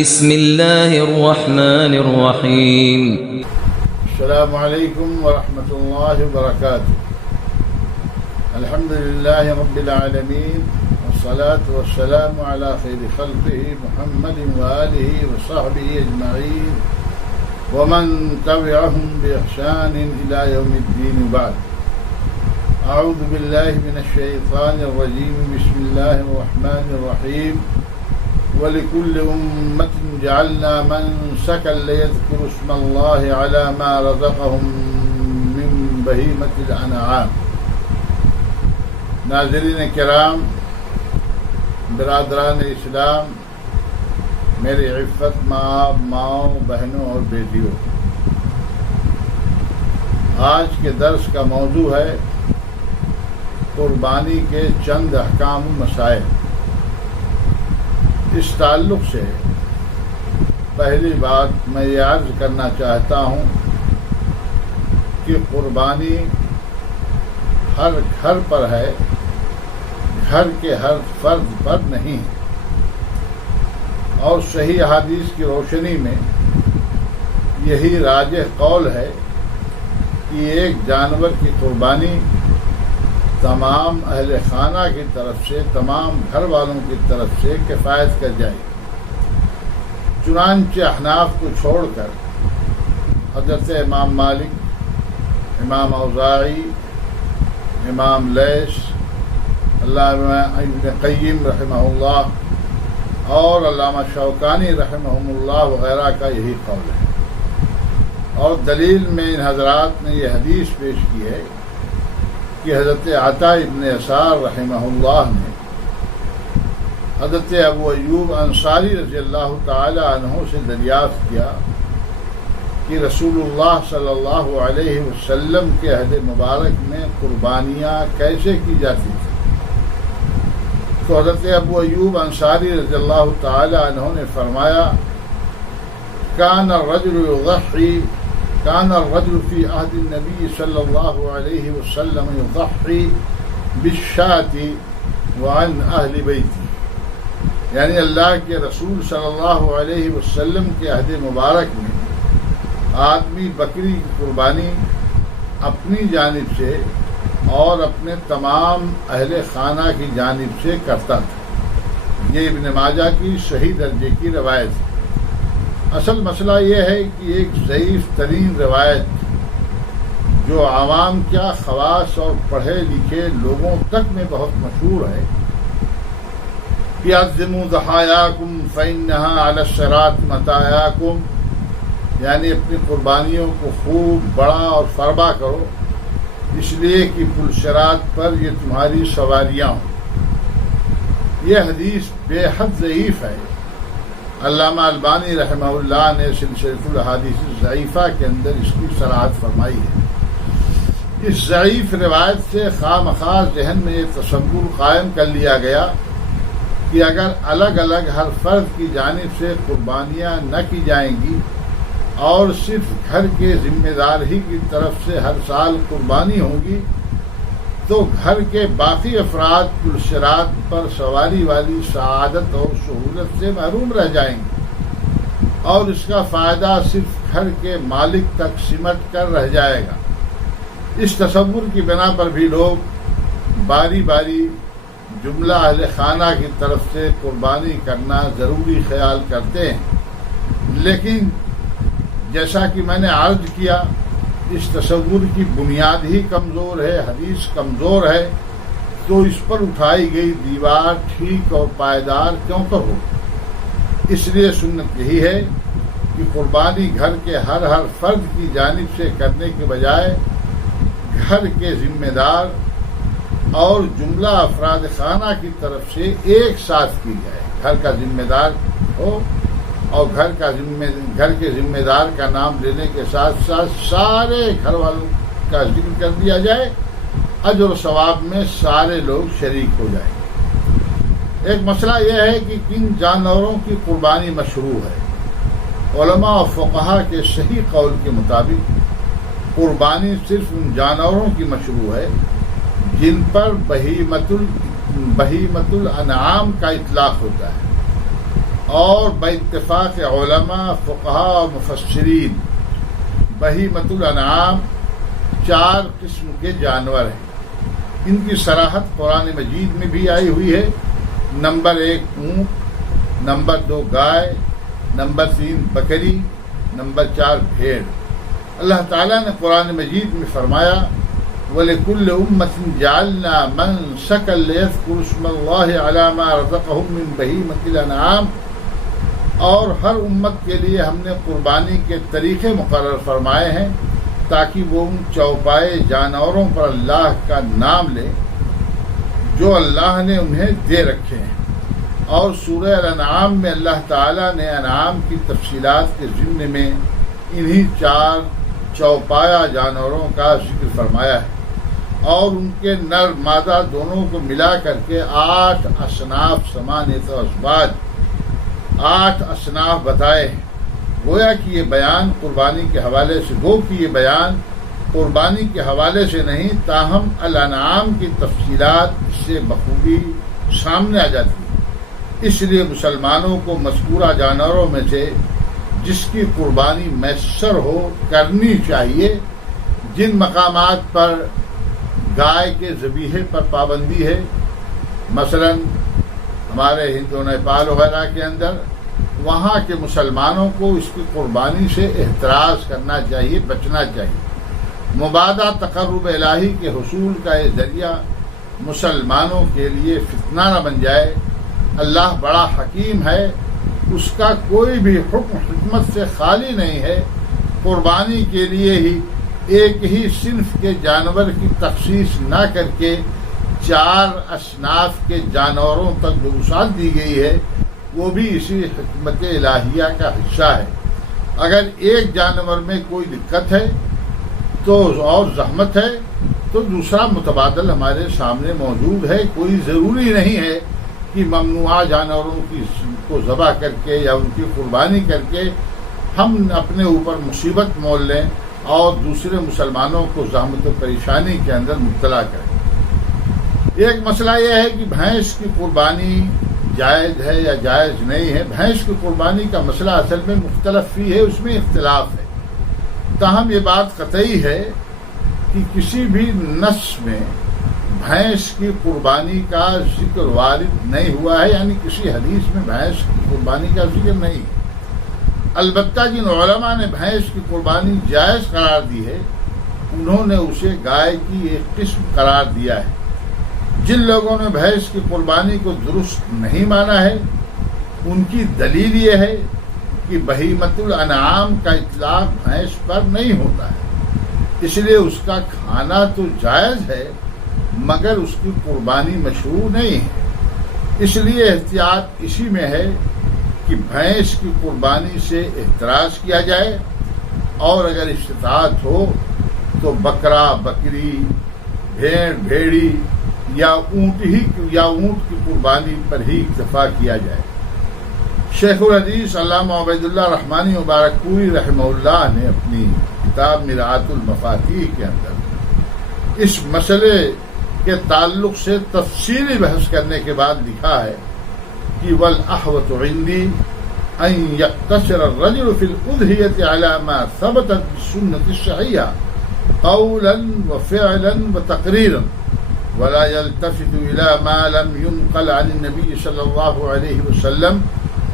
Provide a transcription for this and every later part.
بسم الله الرحمن الرحيم. السلام عليكم ورحمة الله وبركاته. الحمد لله رب العالمين والصلاة والسلام على خير خلقه محمد وآله وصحبه أجمعين ومن تبعهم بإحسان إلى يوم الدين بعد. أعوذ بالله من الشيطان الرجيم. بسم الله الرحمن الرحيم. وَلِكُلِّ أُمَّةٍ جَعَلْنَا مَنسَكًا لِيَذْكُرُوا اسْمَ اللَّهِ عَلَى مَا رَزَقَهُم مِّن بَهِيمَةِ الْأَنْعَامِ. ناظرین کرام، برادران اسلام، میری عفت ماں، ماؤں، بہنوں اور بیٹیوں، آج کے درس کا موضوع ہے قربانی کے چند احکام و مسائل. اس تعلق سے پہلی بات میں یہ عرض کرنا چاہتا ہوں کہ قربانی ہر گھر پر ہے، گھر کے ہر فرد پر نہیں. اور صحیح احادیث کی روشنی میں یہی راجح قول ہے کہ ایک جانور کی قربانی تمام اہل خانہ کی طرف سے، تمام گھر والوں کی طرف سے کفایت کر جائے. چنانچہ احناف کو چھوڑ کر حضرت امام مالک، امام اوزاعی، امام لیث، علامہ ابن قیم رحمہ اللہ اور علامہ شوکانی رحمہ اللہ وغیرہ کا یہی قول ہے. اور دلیل میں ان حضرات نے یہ حدیث پیش کی ہے کہ حضرت عطا ابن یسار رحمہ اللہ نے حضرت ابو ایوب انصاری رضی اللہ تعالی عنہ سے دریافت کیا کہ رسول اللہ صلی اللہ علیہ وسلم کے عہد مبارک میں قربانیاں کیسے کی جاتی تھیں. تو حضرت ابو ایوب انصاری رضی اللہ تعالی عنہ نے فرمایا كان الرجل في عهد النبي صلى الله عليه وسلم يضحي بالشاة وعن أهل بيته. یعنی اللہ کے رسول صلی اللہ علیہ وسلم کے عہد مبارک میں آدمی بکری کی قربانی اپنی جانب سے اور اپنے تمام اہل خانہ کی جانب سے کرتا تھا. یہ ابن ماجہ کی صحیح درجے کی روایت ہے. اصل مسئلہ یہ ہے کہ ایک ضعیف ترین روایت جو عوام کیا خواص اور پڑھے لکھے لوگوں تک میں بہت مشہور ہے کہ عظموا ضحایاکم فإنہا علی الصراط مطایاکم، یعنی اپنی قربانیوں کو خوب بڑا اور فربا کرو اس لیے کہ پل صراط پر یہ تمہاری سواریاں ہوں. یہ حدیث بے حد ضعیف ہے. علامہ البانی رحمہ اللہ نے سلسلۃ الاحادیث الضعیفہ کے اندر اس کی صراحت فرمائی ہے. اس ضعیف روایت سے خواہ مخواہ ذہن میں یہ تصور قائم کر لیا گیا کہ اگر الگ الگ ہر فرد کی جانب سے قربانیاں نہ کی جائیں گی اور صرف گھر کے ذمہ دار ہی کی طرف سے ہر سال قربانی ہوگی تو گھر کے باقی افراد پل صراط پر سواری والی سعادت اور سہولت سے محروم رہ جائیں گے اور اس کا فائدہ صرف گھر کے مالک تک سمٹ کر رہ جائے گا. اس تصور کی بنا پر بھی لوگ باری باری جملہ اہل خانہ کی طرف سے قربانی کرنا ضروری خیال کرتے ہیں. لیکن جیسا کہ میں نے عرض کیا، اس تصور کی بنیاد ہی کمزور ہے، حدیث کمزور ہے، تو اس پر اٹھائی گئی دیوار ٹھیک اور پائیدار کیوں کر ہو. اس لیے سنت یہی ہے کہ قربانی گھر کے ہر فرد کی جانب سے کرنے کے بجائے گھر کے ذمہ دار اور جملہ افراد خانہ کی طرف سے ایک ساتھ کی جائے. گھر کا ذمہ دار ہو اور گھر کے ذمہ دار کا نام لینے کے ساتھ ساتھ سارے گھر والوں کا ذکر کر دیا جائے. اجر و ثواب میں سارے لوگ شریک ہو جائیں. ایک مسئلہ یہ ہے کہ کن جانوروں کی قربانی مشروع ہے. علماء و فقہا کے صحیح قول کے مطابق قربانی صرف ان جانوروں کی مشروع ہے جن پر بہیمت الانعام کا اطلاق ہوتا ہے. اور باتفاق علماء فقہاء اور مفسرین بہیمۃ الانعام 4 قسم کے جانور ہیں. ان کی صراحت قرآن مجید میں بھی آئی ہوئی ہے. نمبر 1 اونٹ، نمبر 2 گائے، نمبر 3 بکری، نمبر 4 بھیڑ. اللہ تعالیٰ نے قرآن مجید میں فرمایا وَلِكُلِّ أُمَّةٍ جَعَلْنَا مَنسَكًا لِيَذْكُرُوا اسْمَ اللَّهِ عَلَى مَا رَزَقَهُم مِّن بَهِيمَةِ الْأَنْعَامِ، اور ہر امت کے لیے ہم نے قربانی کے طریقے مقرر فرمائے ہیں تاکہ وہ ان چوپائے جانوروں پر اللہ کا نام لیں جو اللہ نے انہیں دے رکھے ہیں. اور سورہ الانعام میں اللہ تعالیٰ نے انعام کی تفصیلات کے ضمن میں انہی 4 چوپایا جانوروں کا ذکر فرمایا ہے اور ان کے نر مادہ دونوں کو ملا کر کے 8 اصناف 8 اصناف بتائے ہیں. گویا کہ یہ بیان قربانی کے حوالے سے یہ بیان قربانی کے حوالے سے نہیں، تاہم الانعام کی تفصیلات اس سے بخوبی سامنے آ جاتی ہے. اس لیے مسلمانوں کو مذکورہ جانوروں میں سے جس کی قربانی میسر ہو کرنی چاہیے. جن مقامات پر گائے کے ذبیحے پر پابندی ہے، مثلا ہمارے ہند و نیپال وغیرہ کے اندر، وہاں کے مسلمانوں کو اس کی قربانی سے احتراز کرنا چاہیے، بچنا چاہیے. مبادا تقرب الہی کے حصول کا یہ ذریعہ مسلمانوں کے لیے فتنہ نہ بن جائے. اللہ بڑا حکیم ہے، اس کا کوئی بھی حکم حکمت سے خالی نہیں ہے. قربانی کے لیے ہی ایک ہی صنف کے جانور کی تخصیص نہ کر کے 4 اصناف کے جانوروں تک جو وسعت دی گئی ہے وہ بھی اسی حکمت الہیہ کا حصہ ہے. اگر ایک جانور میں کوئی دقت ہے تو اور زحمت ہے تو دوسرا متبادل ہمارے سامنے موجود ہے. کوئی ضروری نہیں ہے کہ ممنوعہ جانوروں کو ذبح کر کے یا ان کی قربانی کر کے ہم اپنے اوپر مصیبت مول لیں اور دوسرے مسلمانوں کو زحمت و پریشانی کے اندر مبتلا کریں. ایک مسئلہ یہ ہے کہ بھینس کی قربانی جائز ہے یا جائز نہیں ہے. بھینس کی قربانی کا مسئلہ اصل میں مختلف ہی ہے، اس میں اختلاف ہے. تاہم یہ بات قطعی ہے کہ کسی بھی نص میں بھینس کی قربانی کا ذکر وارد نہیں ہوا ہے، یعنی کسی حدیث میں بھینس کی قربانی کا ذکر نہیں. البتہ جن علماء نے بھینس کی قربانی جائز قرار دی ہے انہوں نے اسے گائے کی ایک قسم قرار دیا ہے. جن لوگوں نے بھینس کی قربانی کو درست نہیں مانا ہے ان کی دلیل یہ ہے کہ بہیمۃ الانعام کا اطلاق بھینس پر نہیں ہوتا ہے، اس لیے اس کا کھانا تو جائز ہے مگر اس کی قربانی مشروع نہیں ہے. اس لیے احتیاط اسی میں ہے کہ بھینس کی قربانی سے احتراز کیا جائے اور اگر استطاعت ہو تو بکرا، بکری، بھیڑ، بھیڑی یا اونٹ کی قربانی پر ہی اکتفا کیا جائے. شیخ الحدیث علامہ عبید اللہ رحمانی مبارک پوری رحمہ اللہ نے اپنی کتاب مرآت المفاتیح کے اندر اس مسئلے کے تعلق سے تفصیلی بحث کرنے کے بعد لکھا ہے کہ وَالْأَحْوَةُ عِنْدِي أَنْ يَقْتَصِرَ الرَّجُلُ فِي الْأُضْحِيَةِ عَلَى مَا ثَبَتَتْ بِالسُّنَّةِ الشَّرْعِيَّةِ قَوْلًا وَفِعْلًا وَتَقْرِيرًا وَلَا يَلْتَفِتُ إِلَى مَا لَمْ يُنْقَلْ عَنِ النَّبِيِّ صلی اللہ علیہ وسلم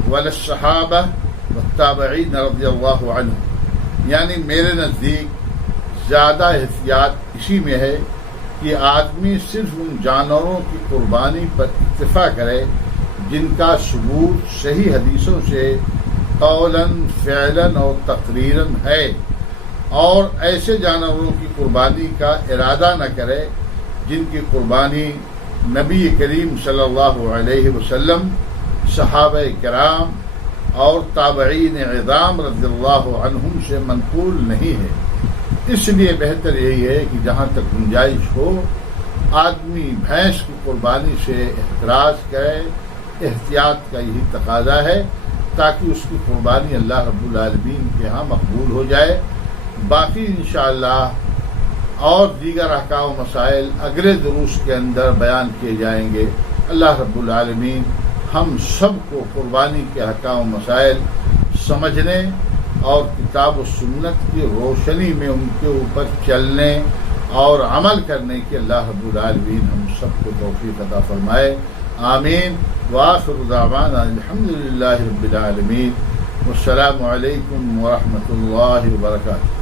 وَلَا الصَّحَابَةِ وَالتَّابِعِينَ رضی اللہ عنہم. یعنی میرے نزدیک زیادہ احتیاط اسی میں ہے کہ آدمی صرف ان جانوروں کی قربانی پر اکتفا کرے جن کا ثبوت صحیح حدیثوں سے قولاً، فعلاً اور تقریراً ہے، اور ایسے جانوروں کی قربانی کا ارادہ نہ کرے جن کی قربانی نبی کریم صلی اللہ علیہ وسلم، صحابہ کرام اور تابعین عظام رضی اللہ عنہم سے منقول نہیں ہے. اس لیے بہتر یہی ہے کہ جہاں تک گنجائش ہو آدمی بھینس کی قربانی سے احتراز کرے. احتیاط کا یہی تقاضا ہے تاکہ اس کی قربانی اللہ رب العالمین کے ہاں مقبول ہو جائے. باقی انشاءاللہ اور دیگر احکام و مسائل اگلے دروس کے اندر بیان کیے جائیں گے. اللہ رب العالمین ہم سب کو قربانی کے احکام و مسائل سمجھنے اور کتاب و سنت کی روشنی میں ان کے اوپر چلنے اور عمل کرنے کی اللہ رب العالمین ہم سب کو توفیق عطا فرمائے. آمین. وآخر دعوانا الحمدللہ رب العالمین. والسلام علیکم ورحمۃ اللہ وبرکاتہ.